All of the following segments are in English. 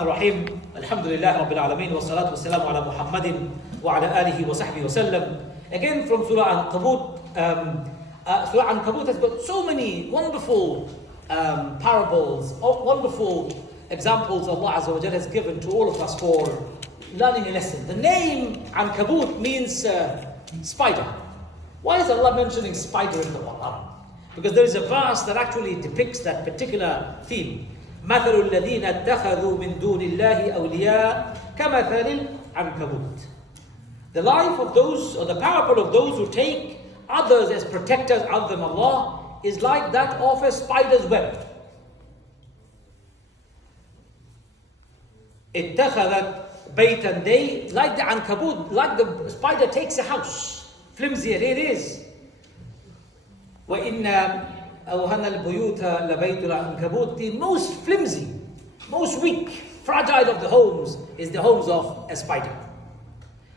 الرحمن الرحيم الحمد لله رب العالمين والصلاة والسلام على محمد وعلى آله وصحبه وسلم. Again from Surah Al A'nkaboot. Surah Al A'nkaboot has got so many wonderful parables, wonderful examples Allah Azza wa Jalla has given to all of us for learning a lesson. The name A'nkaboot means spider. Why is Allah mentioning spider in the Quran? Because there is a verse that actually depicts that particular theme. مثل الذين اتخذوا من دون الله أولياء كمثل العنكبوت. The life of those, or the parable of those who take others as protectors other than Allah is like that of a spider's web. اتخذت بيتا, they, like the Ankabut, like the spider takes a house. Flimsy it is. وإن أوهن البيوت لبيت العنكبوت. The most flimsy, most weak, fragile of the homes is the homes of a spider.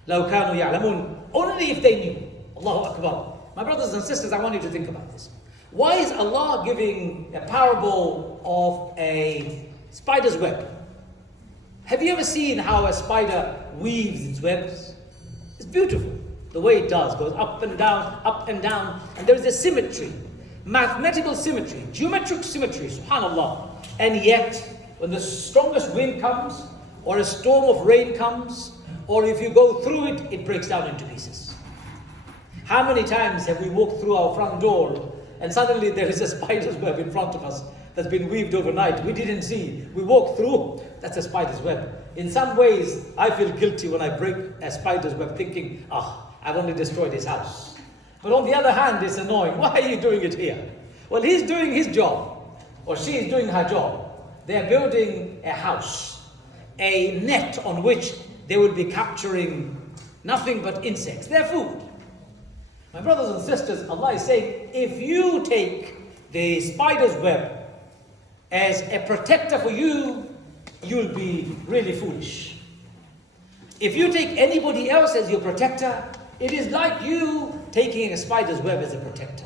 لو كانوا يعلمون, only if they knew. Allahu Akbar. My brothers and sisters, I want you to think about this. Why is Allah giving a parable of a spider's web? Have you ever seen how a spider weaves its webs? It's beautiful. The way it does, goes up and down, and there is a symmetry. Mathematical symmetry, geometric symmetry, subhanallah. And yet, when the strongest wind comes, or a storm of rain comes, or if you go through it, it breaks down into pieces. How many times have we walked through our front door, and suddenly there is a spider's web in front of us that's been weaved overnight? We didn't see. We walked through, that's a spider's web. In some ways, I feel guilty when I break a spider's web thinking, I've only destroyed his house. But on the other hand, it's annoying. Why are you doing it here? Well, he's doing his job, or she is doing her job. They're building a house, a net on which they will be capturing nothing but insects, their food. My brothers and sisters, Allah is saying, if you take the spider's web as a protector for you, you'll be really foolish. If you take anybody else as your protector, it is like you taking a spider's web as a protector.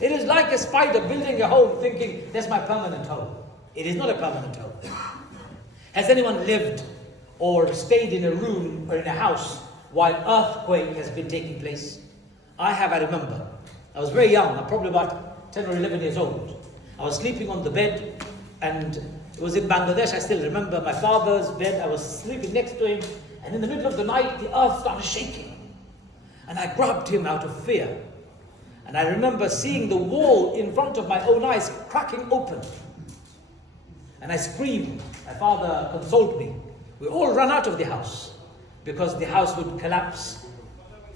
It is like a spider building a home thinking, that's my permanent home. It is not a permanent home. Has anyone lived or stayed in a room or in a house while earthquake has been taking place? I remember. I was very young, I'm probably about 10 or 11 years old. I was sleeping on the bed, and it was in Bangladesh. I still remember my father's bed. I was sleeping next to him, and in the middle of the night, the earth started shaking. And I grabbed him out of fear. And I remember seeing the wall in front of my own eyes cracking open. And I screamed. My father consoled me. We all ran out of the house because the house would collapse.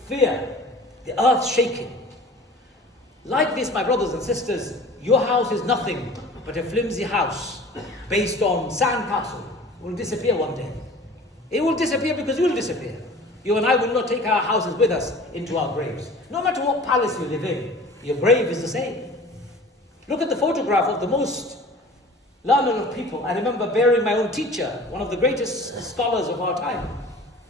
Fear, the earth shaking. Like this, my brothers and sisters, your house is nothing but a flimsy house based on sandcastle. It will disappear one day. It will disappear because you will disappear. You and I will not take our houses with us into our graves. No matter what palace you live in, your grave is the same. Look at the photograph of the most learned of people. I remember burying my own teacher, one of the greatest scholars of our time.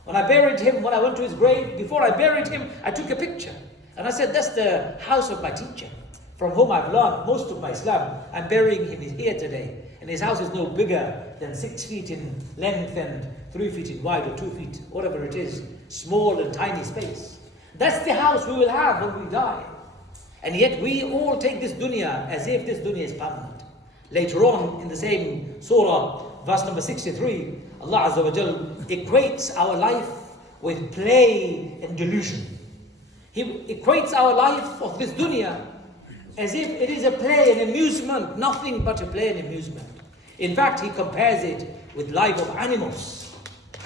When I buried him, when I went to his grave, before I buried him, I took a picture. And I said, that's the house of my teacher, from whom I've learned most of my Islam. I'm burying him here today. And his house is no bigger than 6 feet in length and 3 feet in wide, or 2 feet, whatever it is. Small and tiny space. That's the house we will have when we die. And yet we all take this dunya as if this dunya is permanent. Later on in the same surah, verse number 63, Allah Azza wa Jal equates our life with play and delusion. He equates our life of this dunya as if it is a play and amusement, nothing but a play and amusement. In fact, he compares it with life of animals.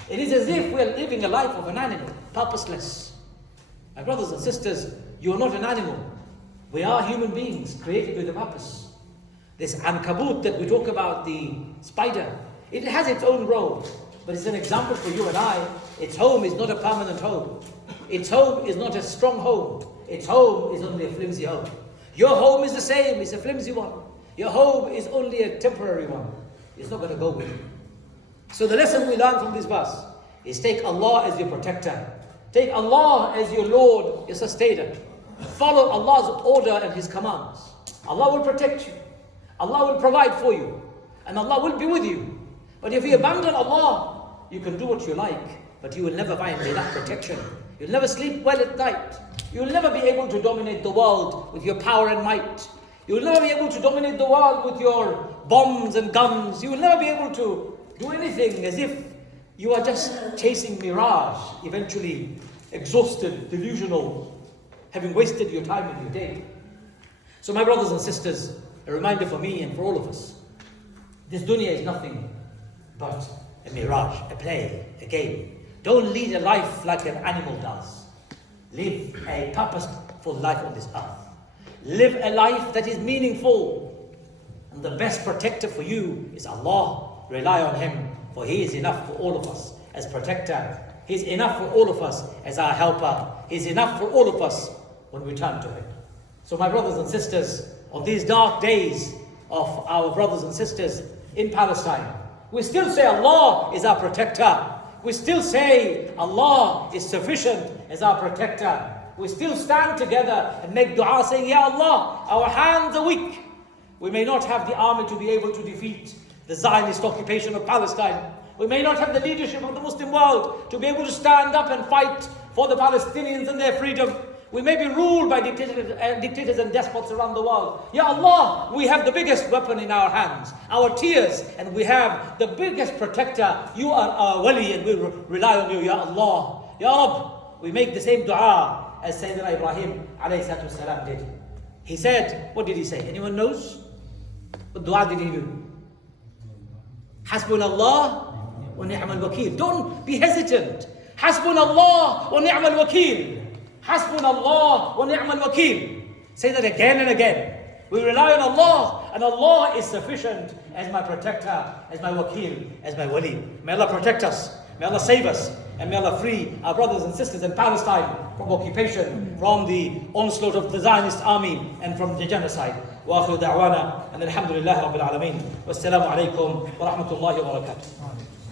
It is as if we are living a life of an animal, purposeless. My brothers and sisters, you are not an animal. We are human beings created with a purpose. This Ankabut that we talk about, the spider, it has its own role, but it's an example for you and I. Its home is not a permanent home. Its home is not a strong home. Its home is only a flimsy home. Your home is the same, it's a flimsy one. Your home is only a temporary one. It's not going to go with you. So the lesson we learn from this verse is take Allah as your protector. Take Allah as your Lord, your sustainer. Follow Allah's order and His commands. Allah will protect you. Allah will provide for you. And Allah will be with you. But if you abandon Allah, you can do what you like, but you will never find enough protection. You'll never sleep well at night. You'll never be able to dominate the world with your power and might. You'll never be able to dominate the world with your bombs and guns. You will never be able to do anything, as if you are just chasing mirage, eventually exhausted, delusional, having wasted your time and your day. So my brothers and sisters, a reminder for me and for all of us, this dunya is nothing but a mirage, a play, a game. Don't lead a life like an animal does. Live a purposeful life on this earth. Live a life that is meaningful. And the best protector for you is Allah. Rely on Him, for He is enough for all of us as protector. He is enough for all of us as our helper. He is enough for all of us when we turn to Him. So my brothers and sisters, on these dark days of our brothers and sisters in Palestine, we still say Allah is our protector. We still say Allah is sufficient as our protector. We still stand together and make dua saying, Ya Allah, our hands are weak. We may not have the army to be able to defeat the Zionist occupation of Palestine. We may not have the leadership of the Muslim world to be able to stand up and fight for the Palestinians and their freedom. We may be ruled by dictators and despots around the world. Ya Allah, we have the biggest weapon in our hands, our tears, and we have the biggest protector. You are our wali and we rely on you, Ya Allah. Ya Rabb, we make the same dua as Sayyidina Ibrahim alayhi salatu wasalam did. He said, what did he say? Anyone knows? What dua did he do? Hasbunallah wa ni'mal wakeel. Don't be hesitant. Hasbunallah wa ni'mal wakeel. Hasbunallah wa ni'mal wakeel. Say that again and again. We rely on Allah, and Allah is sufficient as my protector, as my wakeel, as my wali. May Allah protect us. May Allah save us. And may Allah free our brothers and sisters in Palestine from occupation, from the onslaught of the Zionist army, and from the genocide. وآخر دعوانا أن الحمد لله رب العالمين والسلام عليكم ورحمة الله وبركاته.